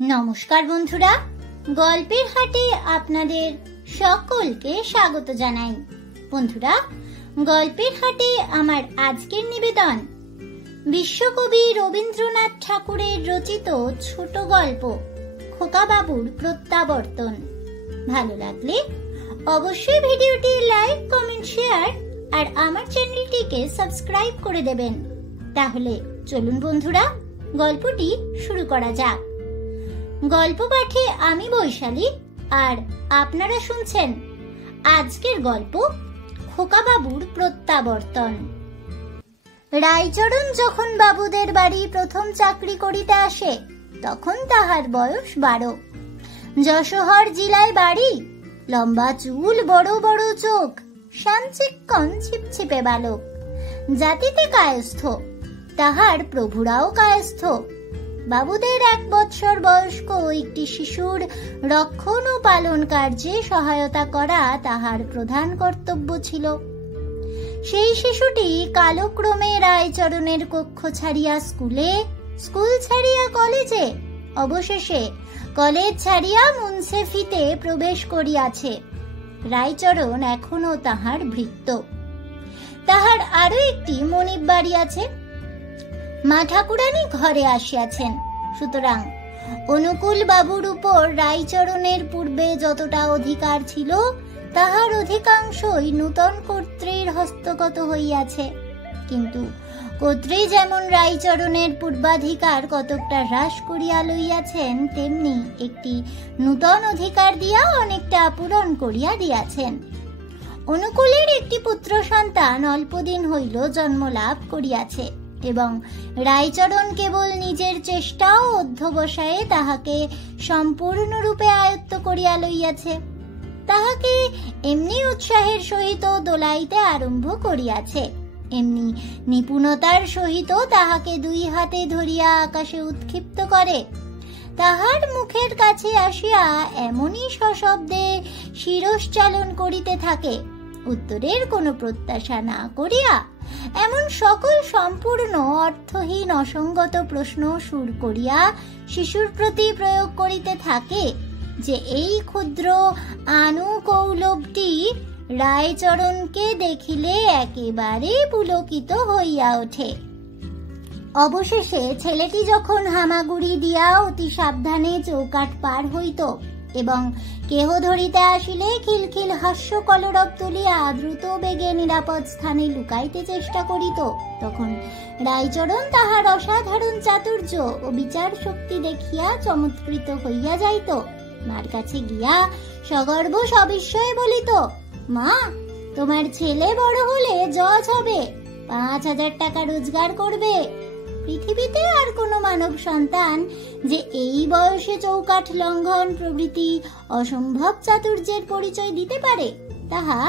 নমস্কার বন্ধুরা, গল্পের হাটে আপনাদের সকলকে স্বাগত জানাই। বন্ধুরা, গল্পের হাটে আমার আজকের নিবেদন বিশ্বকবি রবীন্দ্রনাথ ঠাকুরের রচিত ছোট গল্প খোকাবাবুর প্রত্যাবর্তন। ভালো লাগলে অবশ্যই ভিডিওটি লাইক, কমেন্ট, শেয়ার আর আমার চ্যানেলটিকে সাবস্ক্রাইব করে দেবেন। তাহলে চলুন বন্ধুরা, গল্পটি শুরু করা যাক। গল্প পাঠে আমি বৈশালী, আর আপনারা শুনছেন আজকের গল্প খোকাবাবুর প্রত্যাবর্তন। রায়চরণ যখন বাবুদের বাড়ি প্রথম চাকরি করিতে আসে, তখন তাহার বয়স 12। যশোহর জেলায় বাড়ি, লম্বা চুল, বড় বড় চোখ, শ্যামচিক্কন ছিপছিপে বালক। জাতিতে কায়স্থ, তাহার প্রভুরাও কায়স্থ। বাবুদের 1 বৎসর বয়স্ক একটি শিশুর রক্ষণ ও পালন কার্যে সহায়তা করা তাহার প্রধান কর্তব্য ছিল। সেই শিশুটি কালক্রমে রায়চরণের কক্ষ ছাড়িয়া স্কুলে, স্কুল ছাড়িয়া কলেজে, অবশেষে কলেজ ছাড়িয়া মুন্সেফিতে প্রবেশ করিয়াছে। রায়চরণ এখনো তাহার ভৃত্য। তাহার আরো একটি মনিব বাড়ি আছে। মা ঠাকুরানী ঘরে আসিয়াছেন, সুতরাং অনুকূল বাবুর উপর রায়চরণের পূর্বে যতটা অধিকার ছিল, তাহার অধিকাংশই নূতন কর্ত্রীর হস্তগত হইয়াছে। কিন্তু কর্ত্রী যেমন রায়চরণের পূর্বাধিকার কতকটা হ্রাস করিয়া লইয়াছেন, তেমনি একটি নূতন অধিকার দিয়া অনেকটা পূরণ করিয়া দিয়াছেন। অনুকূলের একটি পুত্র সন্তান অল্পদিন হইল জন্মলাভ করিয়াছে, এবং রায়চরণ কেবল নিজের চেষ্টা ও অধ্যবসায়ে তাহাকে সম্পূর্ণরূপে আয়ত্ত করিয়া লইয়াছে। তাহাকে এমনি উৎসাহের সহিত দোলাইতে আরম্ভ করিয়াছে, এমনি নিপুণতার সহিত তাহাকে 2 হাতে ধরিয়া আকাশে উৎক্ষিপ্ত করে। তাহার মুখের কাছে আসিয়া এমনই সশব্দে শিরশ্চালন করিতে থাকে, উত্তরের কোনো প্রত্যাশা না করিয়া এমন সকল সম্পূর্ণ অর্থহীন অসঙ্গত প্রশ্ন সুর করিয়া শিশুর প্রতি প্রয়োগ করিতে থাকে, যে এই ক্ষুদ্র আনুকৌলভটি রায়চরণকে দেখিলে একেবারে পুলকিত হইয়া ওঠে। অবশেষে ছেলেটি যখন হামাগুড়ি দিয়া অতি সাবধানে চৌকাঠ পার হইত এবং কেহ ধরিতে আসিলে খিলখিল হাস্য কলরব তুলিয়া দ্রুত বেগে নিরাপদ স্থানে লুকাইতে চেষ্টা করিত, তখন রায়চরণ তাহার অসাধারণ চাতুর্য ও বিচার শক্তি দেখিয়া চমৎকৃত হইয়া যাইত। মার কাছে গিয়া সগর্ব সবিস্ময়ে বলিত, মা, তোমার ছেলে বড় হলে জজ হবে, 5000 টাকা রোজগার করবে। পৃথিবীতে আর কোনো মানব সন্তান যে এই বয়সে চৌকাঠ লঙ্ঘন প্রভৃতি অসম্ভব চাতুর্যের পরিচয় দিতে পারে, তাহা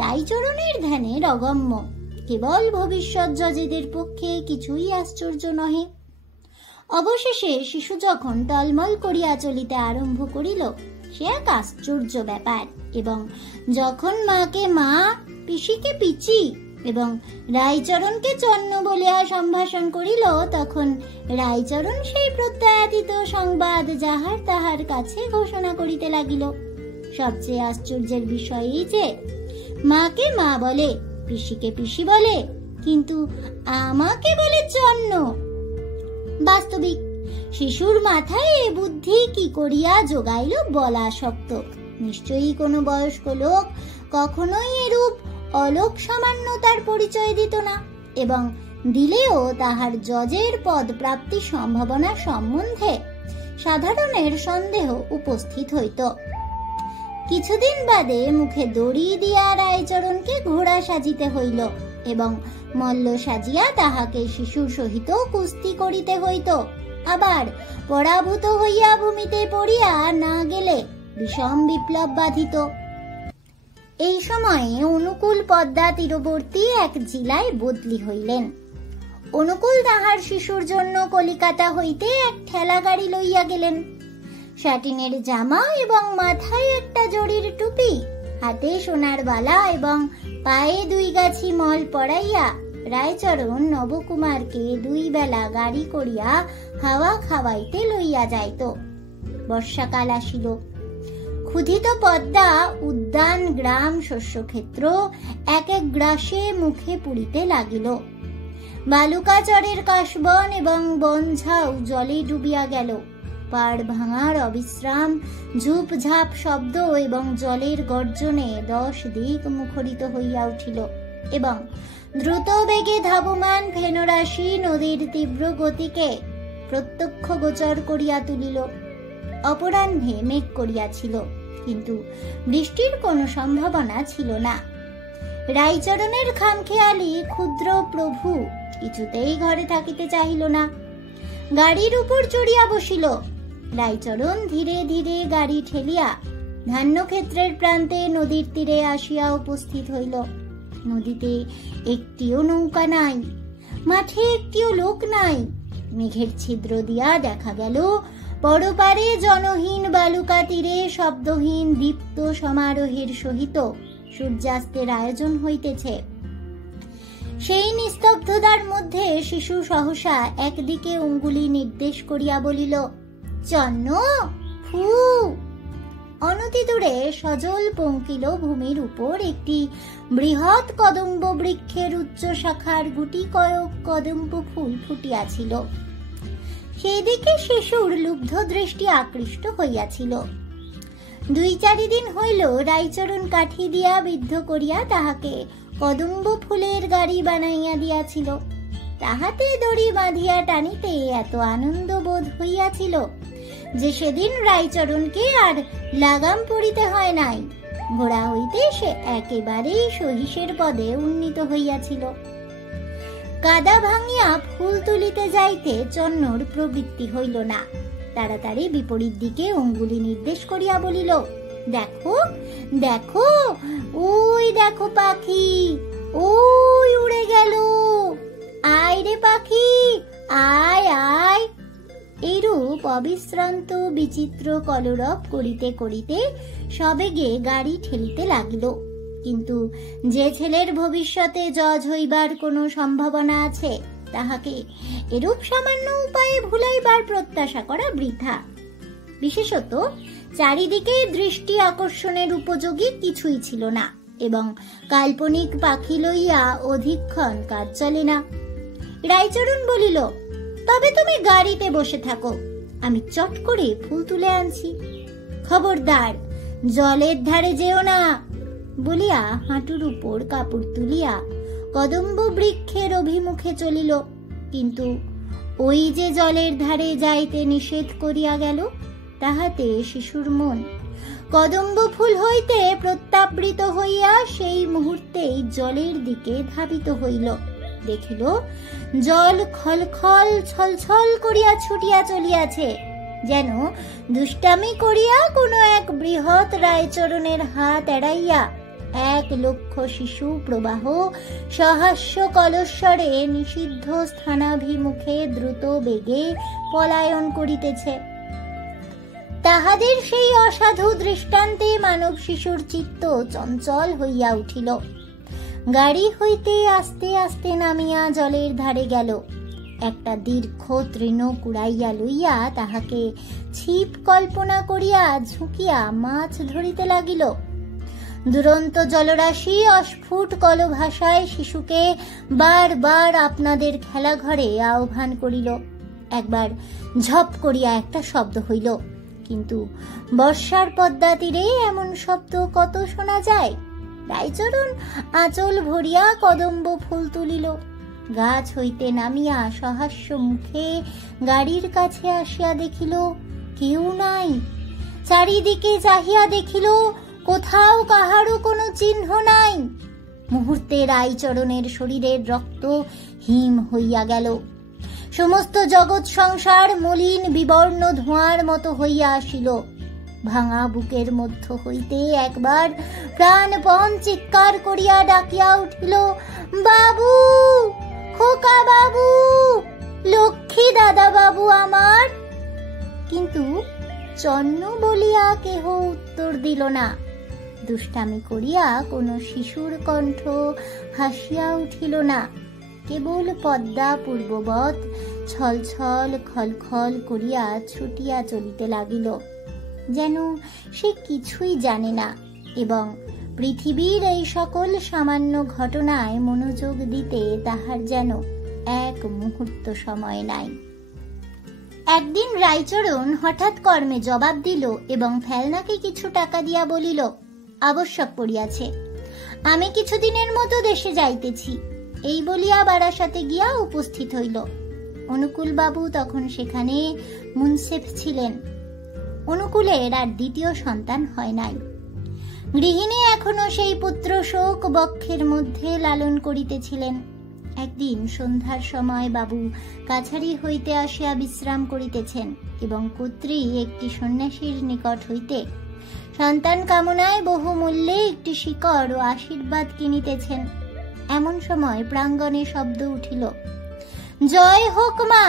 রায়চরণের ধ্যানের অগম্য। কেবল ভবিষ্যৎ জজেদের পক্ষে কিছুই আশ্চর্য নহে। অবশেষে শিশু যখন টলমল করিয়া চলিতে আরম্ভ করিল, সে এক আশ্চর্য ব্যাপার, এবং যখন মাকে মা, পিসিকে পিচি এবং রায়চরণকে চন্ন বলিয়া সম্ভাষণ করিল, তখন রায়চরণ সেই প্রত্যায়াদিত সংবাদ যাহার তাহার কাছে ঘোষণা করিতে লাগিল। সবচেয়ে আশ্চর্যের বিষয় এই যে মাকে মা বলে, পিসিকে পিসি বলে, কিন্তু আমাকে বলে চন্ন। বাস্তবিক শিশুর মাথায় এ বুদ্ধি কি করিয়া যোগাইল বলা শক্ত। নিশ্চয়ই কোনো বয়স্ক লোক কখনোই এরূপ অলোক সামান্যতার পরিচয় দিত না, এবং দিলেও তাহার জজের পদ প্রাপ্তির সম্ভাবনা সম্বন্ধে সাধারণের সন্দেহ উপস্থিত হইত। কিছুদিন বাদে মুখে দড়ি দিয়া রায়চরণকে ঘোড়া সাজিতে হইল, এবং মল্ল সাজিয়া তাহাকে শিশুর সহিত কুস্তি করিতে হইত। আবার পরাভূত হইয়া ভূমিতে পড়িয়া না গেলে বিষম বিপ্লব বাধিত। এই সময়ে অনুকূল পদ্মা তীরবর্তী এক জেলায় বদলি হইলেন। অনুকূল তাহার শিশুর জন্য কলিকাতা হইতে এক ঠেলা গাড়ি লইয়া গেলেন। শাটিনের জামা এবং মাথায় একটা জরির টুপি, হাতে সোনার বালা এবং পায়ে 2 গাছি মল পরাইয়া রায়চরণ নবকুমারকে 2 বেলা গাড়ি করিয়া হাওয়া খাওয়াইতে লইয়া যাইত। বর্ষাকাল আসিল। ক্ষুধিত পদ্মা উদ্যান, গ্রাম, শস্যক্ষেত্র এক এক গ্রাসে মুখে পুড়িতে লাগিল। বালুকাচরের কাশবন এবং বনঝাউ জলে ডুবিয়া গেল। পাড় ভাঙার অবিশ্রাম ঝুপঝাপ শব্দ এবং জলের গর্জনে 10 দিক মুখরিত হইয়া উঠিল এবং দ্রুত বেগে ধাবমান ফেনরাশি নদীর তীব্র গতিকে প্রত্যক্ষ গোচর করিয়া তুলিল। অপরাহ্নে মেঘ করিয়াছিল, কিন্তু বৃষ্টির কোনো সম্ভাবনা ছিল না। রাইচরণের খামখেয়ালি ক্ষুদ্র প্রভু কিছুতেই ঘরে থাকিতে চাহিল না। গাড়ির উপর চড়িয়া বসিল। রাইচরণ ধীরে ধীরে গাড়ি ঠেলিয়া ধান্যক্ষেত্রের প্রান্তে নদীর তীরে আসিয়া উপস্থিত হইল। নদীতে একটিও নৌকা নাই, মাঠে একটিও লোক নাই। মেঘের ছিদ্র দিয়া দেখা গেল পরপারে জনহীন বালুকা তীরে শব্দহীন দীপ্ত সমারোহের সহিত সূর্যাস্তের আয়োজন হইতেছে। সেই নিস্তব্ধতার মধ্যে শিশু সহসা একদিকে অঙ্গুলি নির্দেশ করিয়া বলিল, চন্ন ফু। অনতিদূরে সজল পঙ্কিল ভূমির উপর একটি বৃহৎ কদম্ব বৃক্ষের উচ্চ শাখার গুটি কয়েক কদম্ব ফুল ফুটিয়াছিল। সেই দিকে শিশুর লুব্ধ দৃষ্টি আকৃষ্ট হইয়াছিল। 2-4 দিন হইল রাইচরণ কাঠি দিয়া বিদ্ধ করিয়া তাহাকে কদম্ব ফুলের গাড়ি বানাইয়া দিয়াছিল। তাহাতে দড়ি বাঁধিয়া টানিতে এত আনন্দ বোধ হইয়াছিল যে সেদিন রাইচরণকে আর লাগাম পড়িতে হয় নাই। ঘোড়া হইতে সে একেবারেই সহিসের পদে উন্নীত হইয়াছিল। কাদা ভাঙিয়া ফুল তুলিতে যাইতে চন্নর প্রবৃত্তি হইল না। তাড়াতাড়ি বিপরীত দিকে অঙ্গুলি নির্দেশ করিয়া বলিল, দেখো দেখো, ওই দেখো পাখি, ওই উড়ে গেল। আয় রে পাখি, আয় আয়। এইরূপ অবিশ্রান্ত বিচিত্র কলরব করিতে করিতে সবেগে গাড়ি ঠেলিতে লাগিল। কিন্তু যে ছেলের ভবিষ্যতে জজ হইবার কোনো সম্ভাবনা আছে, তাহাকে এরূপ সামান্য উপায়ে ভুলাইবার প্রত্যাশা করা বৃথা। বিশেষত চারিদিকে দৃষ্টি আকর্ষণের উপযোগী কিছুই ছিল না এবং কাল্পনিক পাখি লইয়া অধিকক্ষণ কাজ চলে না। রাইচরণ বলিল, তবে তুমি গাড়িতে বসে থাকো, আমি চট করে ফুল তুলে আনছি। খবরদার জলের ধারে যেও না বলিয়া হাঁটুর উপর কাপড় তুলিয়া কদম্ব বৃক্ষের অভিমুখে চলিল। কিন্তু ওই যে জলের ধারে যাইতে নিষেধ করিয়া গেল, তাহাতে শিশুর মন কদম্ব ফুল হইতে প্রত্যাবৃত হইয়া সেই মুহূর্তেই জলের দিকে ধাবিত হইল। দেখিল জল খলখল ছলছল করিয়া ছুটিয়া চলিয়াছে, যেন দুষ্টামি করিয়া কোনো এক বৃহৎ রায়চরণের হাত এড়াইয়া 1,00,000 শিশু প্রবাহ সহাস্য কলস্বরে নিষিদ্ধ স্থানাভিমুখে দ্রুত বেগে পলায়ন করিতেছে। তাহাদের সেই অসাধু দৃষ্টান্তে মানব শিশুর চিত্ত চঞ্চল হইয়া উঠিল। গাড়ি হইতে আস্তে আস্তে নামিয়া জলের ধারে গেল। একটা দীর্ঘ তৃণ কুড়াইয়া লইয়া তাহাকে ছিপ কল্পনা করিয়া ঝুঁকিয়া মাছ ধরিতে লাগিল। দুরন্ত জলরাশি অস্ফুট কলভাষায় শিশুকে বারবার আপনাদের খেলাঘরে আহ্বান করিল। একবার ঝপ করিয়া একটা শব্দ হইল, কিন্তু বর্ষার পদ্মা তীরে এমন শব্দ কত শোনা যায়। রাইচরণ আঁচল ভরিয়া কদম্ব ফুল তুলিল। গাছ হইতে নামিয়া সহাস্য মুখে গাড়ির কাছে আসিয়া দেখিল কেউ নাই। চারিদিকে চাহিয়া দেখিল কোথাও কাহারও কোনো চিহ্ন নাই। মুহূর্তে রাইচরণের শরীরের রক্ত হিম হইয়া গেল। সমস্ত জগৎ সংসার মলিন বিবর্ণ ধোঁয়ার মতো হইয়া আসিল। ভাঙা বুকের মধ্য হইতে একবার প্রাণপণ চিৎকার করিয়া ডাকিয়া উঠিল, বাবু, খোকা বাবু, লক্ষ্মী দাদা বাবু আমার। কিন্তু চন্ন বলিয়া কেহ উত্তর দিল না। দুষ্টামি করিয়া কোনো শিশুর কণ্ঠ হাসিয়া উঠিল না। কেবল পদ্মা পূর্ববৎ ছল ছল খল খল করিয়া ছুটিয়া চলিতে লাগিল, যেন সে কিছুই জানে না এবং পৃথিবীর এই সকল সামান্য ঘটনায় মনোযোগ দিতে তাহার যেন এক মুহূর্ত সময় নাই। একদিন রায়চরণ হঠাৎ কর্মে জবাব দিল এবং ফেলনাকে কিছু টাকা দিয়া বলিল, আবশ্যক পড়িয়াছে, আমি কিছুদিনের মতো দেশে যাইতেছি। এই বলিয়া বারাসাতে গিয়া উপস্থিত হইল। অনুকূল বাবু তখন সেখানে মুন্সেফ ছিলেন। অনুকূলের আর দ্বিতীয় সন্তান হয় নাই। গৃহিণী এখনো সেই পুত্র শোক বক্ষের মধ্যে লালন করিতেছিলেন। একদিন সন্ধ্যার সময় বাবু কাছারি হইতে আসিয়া বিশ্রাম করিতেছেন এবং কর্ত্রী একটি সন্ন্যাসীর নিকট হইতে সন্তান কামনায় বহু মূল্যে একটি শিকড় ও আশীর্বাদ কিনিতেছেন। এমন সময় প্রাঙ্গণে শব্দ উঠিল, জয় হোক মা।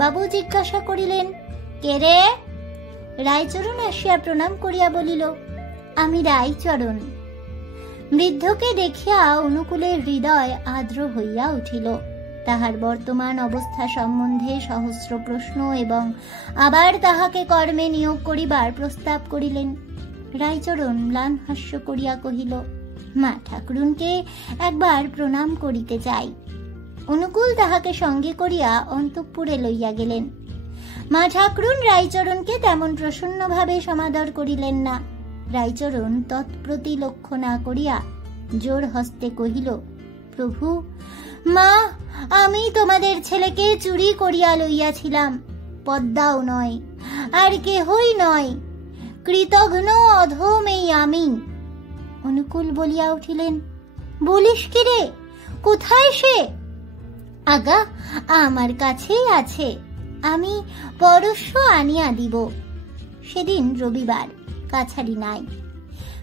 বাবু জিজ্ঞাসা করিলেন, কে রে? রায়চরণ আসিয়া প্রণাম করিয়া বলিল, আমি রায়চরণ। বৃদ্ধকে দেখিয়া অনুকূলের হৃদয় আর্দ্র হইয়া উঠিল। তাহার বর্তমান অবস্থা সম্বন্ধে সহস্র প্রশ্ন এবং আবার তাহাকে কর্মে নিয়োগ করিবার প্রস্তাব করিলেন। রায়চরণ ম্লান হাস্য করিয়া কহিল, মা ঠাকুরুনকে একবার প্রণাম করিতে চাই। অনুকূল তাহাকে সঙ্গে করিয়া অন্তঃপুরে লইয়া গেলেন। মা ঠাকুরুন রায়চরণকে তেমন প্রসন্নভাবে সমাদর করিলেন না। রায়চরণ তৎপ্রতি লক্ষ্য না করিয়া জোর হস্তে কহিল, প্রভু, মা, আমি তোমাদের ছেলেকে চুরি করিয়া লইয়াছিলাম। পদ্মাও নয়, আর কেহই নয়, কৃতঘ্ন অধম এই আমি। অনুকূল বলিয়া উঠিলেন, বলিস কি রে? কোথায় সে? আগা, আমার কাছেই আছে, আমি পরশ্ব আনিয়া দিব। সেদিন রবিবার, কাছারি নাই।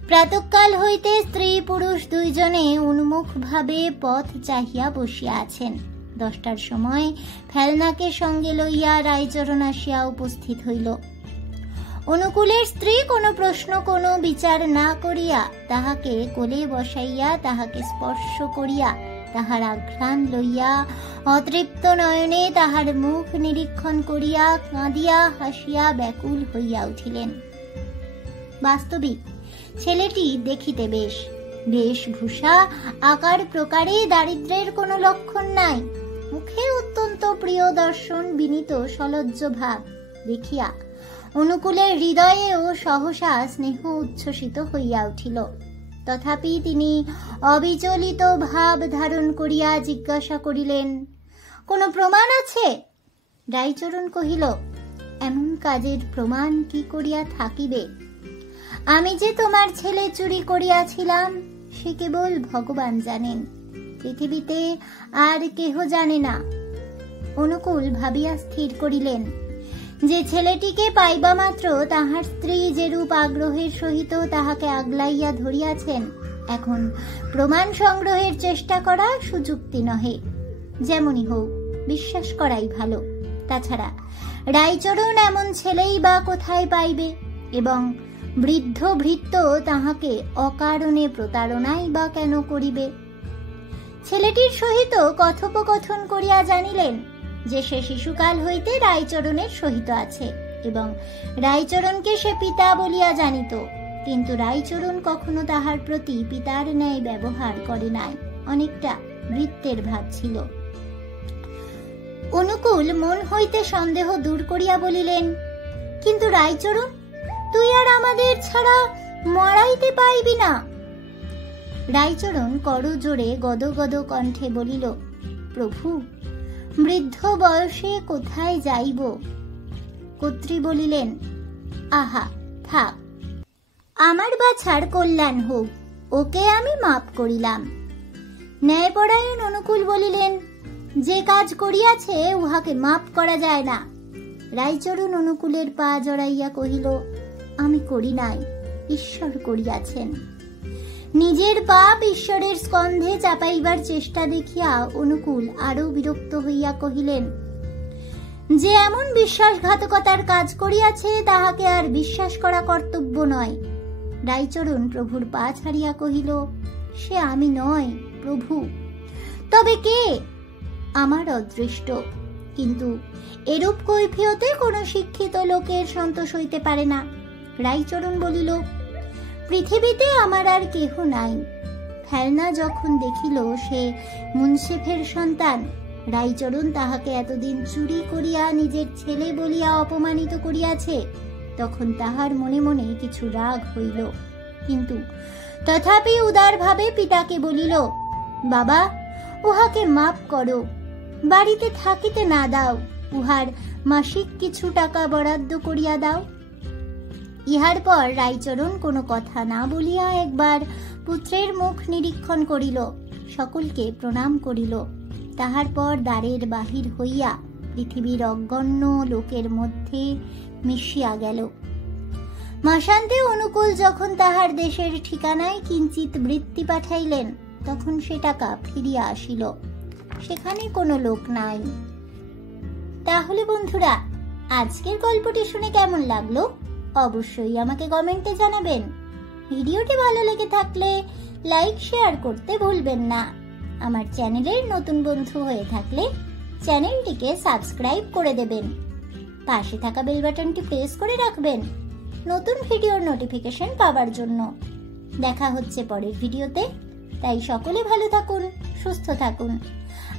প্রাতঃকাল হইতে স্ত্রী পুরুষ দুইজনে উন্মুখ ভাবে পথ চাহিয়া বসিয়া আছেন। 10টার সময় ফেলনাকে সঙ্গে লইয়া রায়চরণ আসিয়া উপস্থিত হইল। অনুকূলের স্ত্রী কোনো প্রশ্ন কোনো বিচার না করিয়া তাহাকে কোলে বসাইয়া তাহাকে স্পর্শ করিয়া তাহার আঘ্রাণ লইয়া অতৃপ্ত নয়নে তাহার মুখ নিরীক্ষণ করিয়া কাঁদিয়া হাসিয়া ব্যাকুল হইয়া উঠিলেন। বাস্তবিক ছেলেটি দেখিতে বেশ, বেশভূষা আকার প্রকারে দারিদ্র্যের কোনো লক্ষণ নাই। মুখে অত্যন্ত প্রিয় দর্শন, বিনীত সলজ্জ ভাব দেখিয়া অনুকূলের হৃদয়েও সহসা স্নেহ উচ্ছ্বসিত হইয়া উঠিল। তথাপি তিনি অবিচলিত ভাব ধারণ করিয়া জিজ্ঞাসা করিলেন, কোনো প্রমাণ আছে? রায়চরণ কহিল, এমন কাজের প্রমাণ কি করিয়া থাকিবে? আমি যে তোমার ছেলে চুরি করিয়াছিলাম সে কেবল ভগবান জানেন, পৃথিবীতে আর কেহ জানে না। অনুকূল ভাবিয়া স্থির করিলেন যে ছেলেটিকে পাইবা মাত্র তাহার স্ত্রী যেরূপ আগ্রহের সহিত তাহাকে আগলাইয়া ধরিয়াছেন, এখন প্রমাণ সংগ্রহের চেষ্টা করা সুযুক্তি নহে। যেমনই হোক, বিশ্বাস করাই ভালো। তাছাড়া রায়চরণ এমন ছেলেই বা কোথায় পাইবে এবং বৃদ্ধ ভৃত্য তাহাকে অকারণে প্রতারণাই বা কেন করিবে? ছেলেটির সহিত কথোপকথন করিয়া জানিলেন যে সে শিশুকাল হইতে রায়চরণের সহিত আছে এবং রায়চরণকে সে পিতা বলিয়া জানিত, কিন্তু রায়চরণ কখনো তাহার প্রতি পিতার ন্যায় ব্যবহার করে নাই, অনেকটা ভৃত্যের ভাব ছিল। অনুকূল মন হইতে সন্দেহ দূর করিয়া বলিলেন, কিন্তু রায়চরণ, তুই আর আমাদের ছাড়া মরাইতে পাইবি না। রায়চরণ করজোড়ে গদগদ কণ্ঠে বলিল, প্রভু, বৃদ্ধ বয়সে কোথায় যাইব? কর্ত্রী বলিলেন, আহা থাক, আমার বাছার কল্যাণ হোক, ওকে আমি মাপ করিলাম। ন্যায়পরায়ণ অনুকূল বলিলেন, যে কাজ করিয়াছে উহাকে মাপ করা যায় না। রায়চরণ অনুকূলের পা জড়াইয়া কহিল, আমি করি নাই, ঈশ্বর করিয়াছেন। নিজের পাপ ঈশ্বরের স্কন্ধে চাপাইবার চেষ্টা দেখিয়া অনুকূল আরো বিরক্ত হইয়া কহিলেন, যে এমন বিশ্বাসঘাতকতার কাজ করিয়াছে তাহাকে আর বিশ্বাস করা কর্তব্য নয়। রায়চরণ প্রভুর পা ছাড়িয়া কহিল, সে আমি নয় প্রভু। তবে কে? আমার অদৃষ্ট। কিন্তু এরূপ কৈফিয়তে কোনো শিক্ষিত লোকের সন্তোষ হইতে পারে না। রাইচরণ বলিল, পৃথিবীতে আমার আর কেহ নাই। ফেলনা যখন দেখিল সে মুন্সেফের সন্তান, রাইচরণ তাহাকে এতদিন চুরি করিয়া নিজের ছেলে বলিয়া অপমানিত করিয়াছে, তখন তাহার মনে মনে কিছু রাগ হইল। কিন্তু তথাপি উদারভাবে পিতাকে বলিল, বাবা, উহাকে মাপ করো, বাড়িতে থাকিতে না দাও, উহার মাসিক কিছু টাকা বরাদ্দ করিয়া দাও। ইহার পর রাইচরণ কোনো কথা না বলিয়া একবার পুত্রের মুখ নিরীক্ষণ করিল, সকলকে প্রণাম করিল। তাহার পর দ্বারের বাহির হইয়া পৃথিবীর অগণ্য লোকের মধ্যে মিশিয়া গেল। মাসান্তে অনুকূল যখন তাহার দেশের ঠিকানায় কিঞ্চিত বৃত্তি পাঠাইলেন, তখন সে টাকা ফিরিয়া আসিল, সেখানে কোনো লোক নাই। তাহলে বন্ধুরা, আজকের গল্পটি শুনে কেমন লাগলো অবশ্যই আমাকে কমেন্টে জানাবেন। ভিডিওটি ভালো লেগে থাকলে লাইক শেয়ার করতে ভুলবেন না। আমার চ্যানেলের নতুন বন্ধু হয়ে থাকলে চ্যানেলটিকে সাবস্ক্রাইব করে দেবেন, পাশে থাকা বেল বাটনটি প্রেস করে রাখবেন নতুন ভিডিওর নোটিফিকেশন পাওয়ার জন্য। দেখা হচ্ছে পরের ভিডিওতে, তাই সকলে ভালো থাকুন, সুস্থ থাকুন,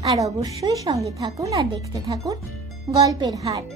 আর অবশ্যই সঙ্গে থাকুন আর দেখতে থাকুন গল্পের হাট।